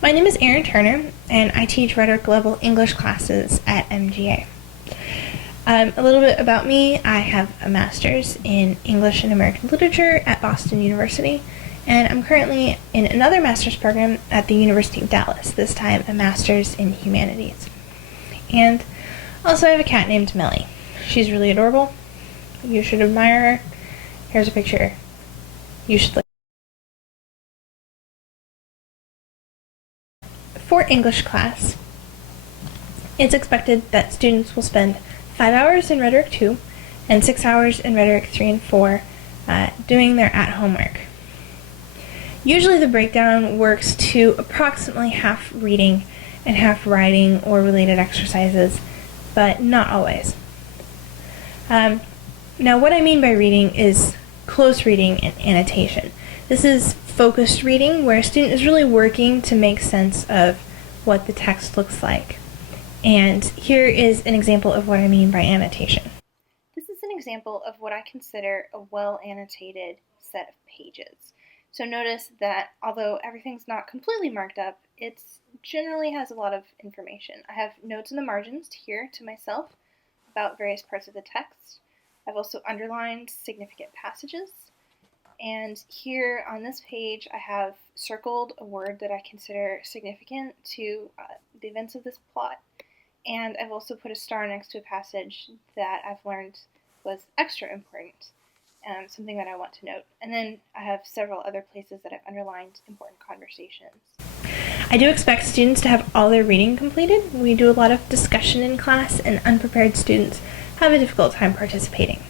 My name is Erin Turner, and I teach rhetoric level English classes at MGA. A little bit about me: I have a master's in English and American Literature at Boston University, and I'm currently in another master's program at the University of Dallas, this time a master's in humanities. And also I have a cat named Melly. She's really adorable. You should admire her. Here's a picture. You should look. For English class, it's expected that students will spend 5 hours in Rhetoric 2 and 6 hours in Rhetoric 3 and 4 doing their at-home work. Usually the breakdown works to approximately half reading and half writing or related exercises, but not always. Now what I mean by reading is close reading and annotation. This is focused reading, where a student is really working to make sense of what the text looks like. And here is an example of what I mean by annotation. This is an example of what I consider a well-annotated set of pages. So notice that although everything's not completely marked up, it generally has a lot of information. I have notes in the margins here to myself about various parts of the text. I've also underlined significant passages. And here on this page, I have circled a word that I consider significant to the events of this plot. And I've also put a star next to a passage that I've learned was extra important, something that I want to note. And then I have several other places that I've underlined important conversations. I do expect students to have all their reading completed. We do a lot of discussion in class, and unprepared students have a difficult time participating.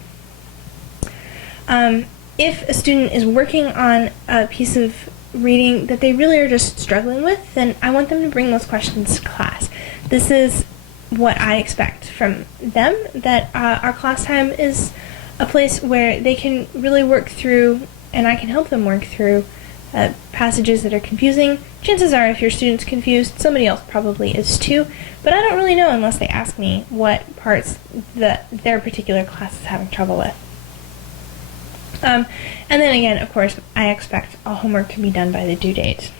If a student is working on a piece of reading that they really are just struggling with, then I want them to bring those questions to class. This is what I expect from them, that our class time is a place where they can really work through, and I can help them work through, passages that are confusing. Chances are, if your student's confused, somebody else probably is too, but I don't really know unless they ask me what parts their particular class is having trouble with. And then again, of course, I expect all homework to be done by the due date.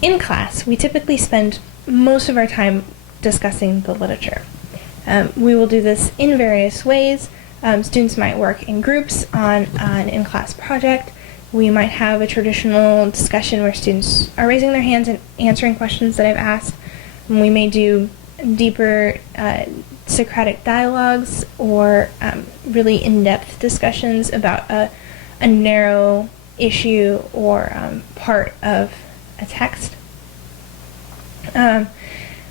In class, we typically spend most of our time discussing the literature. We will do this in various ways. Students might work in groups on an in-class project. We might have a traditional discussion where students are raising their hands and answering questions that I've asked. And we may do deeper Socratic dialogues or really in-depth discussions about a narrow issue or part of a text.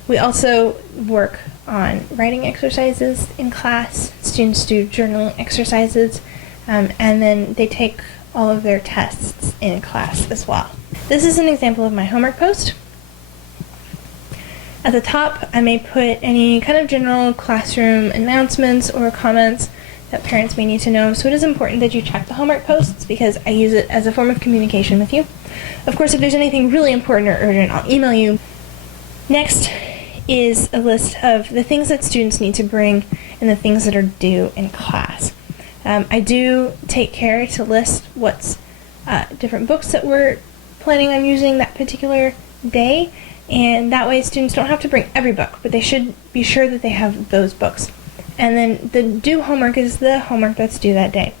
We also work on writing exercises in class. Students do journaling exercises, and then they take all of their tests in class as well. This is an example of my homework post. At the top, I may put any kind of general classroom announcements or comments that parents may need to know. So it is important that you check the homework posts, because I use it as a form of communication with you. Of course, if there's anything really important or urgent, I'll email you. Next is a list of the things that students need to bring and the things that are due in class. I do take care to list what's different books that we're planning on using that particular day, and that way students don't have to bring every book, but they should be sure that they have those books. And then the due homework is the homework that's due that day.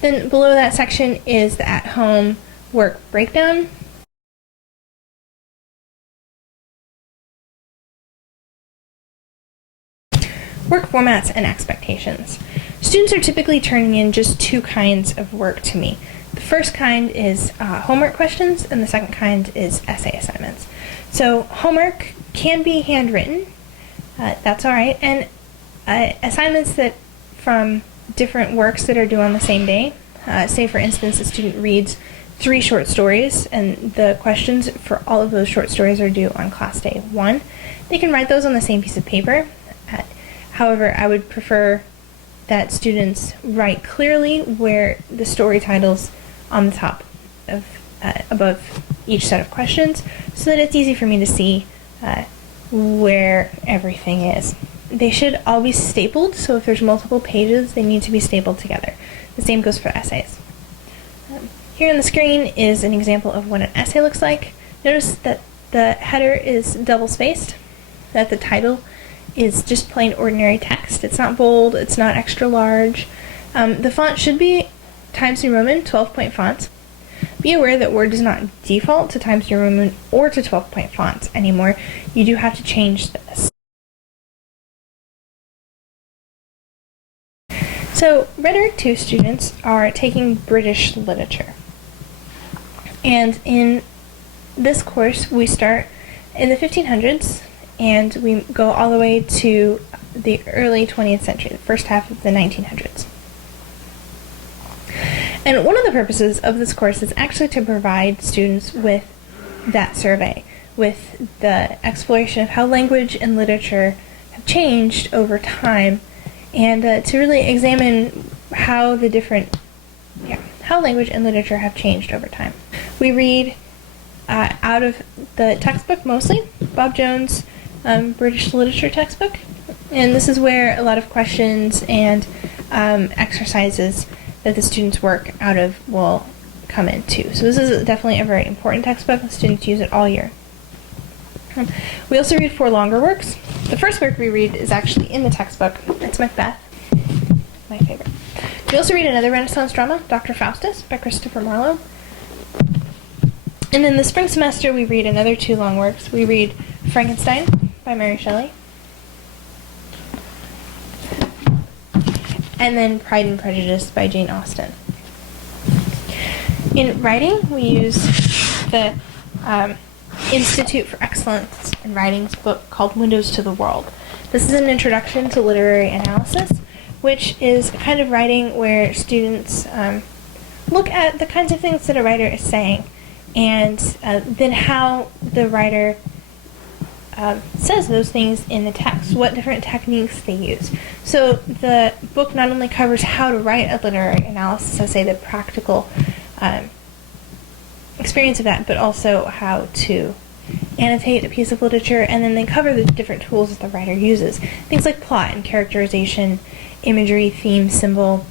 Then below that section is the at-home work breakdown. Work formats and expectations. Students are typically turning in just two kinds of work to me. The first kind is homework questions, and the second kind is essay assignments. So homework can be handwritten, that's alright, and assignments that from different works that are due on the same day. Say for instance a student reads 3 short stories, and the questions for all of those short stories are due on class day 1. They can write those on the same piece of paper. However, I would prefer that students write clearly where the story titles on the top of above each set of questions, so that it's easy for me to see where everything is. They should all be stapled, so if there's multiple pages, they need to be stapled together. The same goes for essays. Here on the screen is an example of what an essay looks like. Notice that the header is double-spaced, that the title is just plain ordinary text. It's not bold, it's not extra large. The font should be Times New Roman 12-point fonts. Be aware that Word does not default to Times New Roman or to 12-point fonts anymore. You do have to change this. So, Rhetoric 2 students are taking British literature. And in this course, we start in the 1500s and we go all the way to the early 20th century, the first half of the 1900s. And one of the purposes of this course is actually to provide students with that survey, with the exploration of how language and literature have changed over time, and to really examine how how language and literature have changed over time. We read out of the textbook mostly, Bob Jones' British Literature textbook, and this is where a lot of questions and exercises that the students work out of will come into. So this is definitely a very important textbook. The students use it all year. We also read 4 longer works. The first work we read is actually in the textbook. It's Macbeth, my favorite. We also read another Renaissance drama, Dr. Faustus by Christopher Marlowe. And in the spring semester we read another 2 long works. We read Frankenstein by Mary Shelley, and then Pride and Prejudice by Jane Austen. In writing, we use the Institute for Excellence in Writing's book called Windows to the World. This is an introduction to literary analysis, which is a kind of writing where students look at the kinds of things that a writer is saying, and then how the writer says those things in the text, what different techniques they use. So the book not only covers how to write a literary analysis, I say the practical experience of that, but also how to annotate a piece of literature, and then they cover the different tools that the writer uses. Things like plot and characterization, imagery, theme, symbol,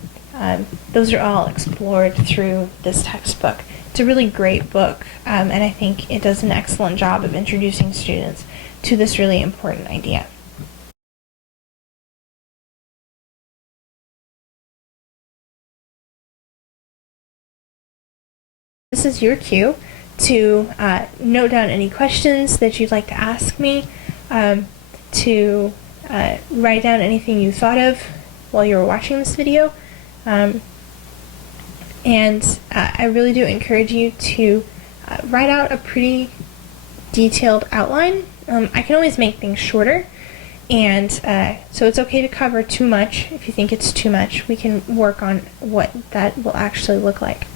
those are all explored through this textbook. It's a really great book, and I think it does an excellent job of introducing students to this really important idea. This is your cue to note down any questions that you'd like to ask me, to write down anything you thought of while you were watching this video, and I really do encourage you to write out a pretty detailed outline. I can always make things shorter, and so it's okay to cover too much. If you think it's too much, we can work on what that will actually look like.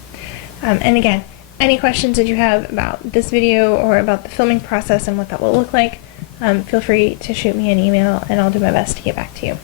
And again, any questions that you have about this video or about the filming process and what that will look like, feel free to shoot me an email and I'll do my best to get back to you.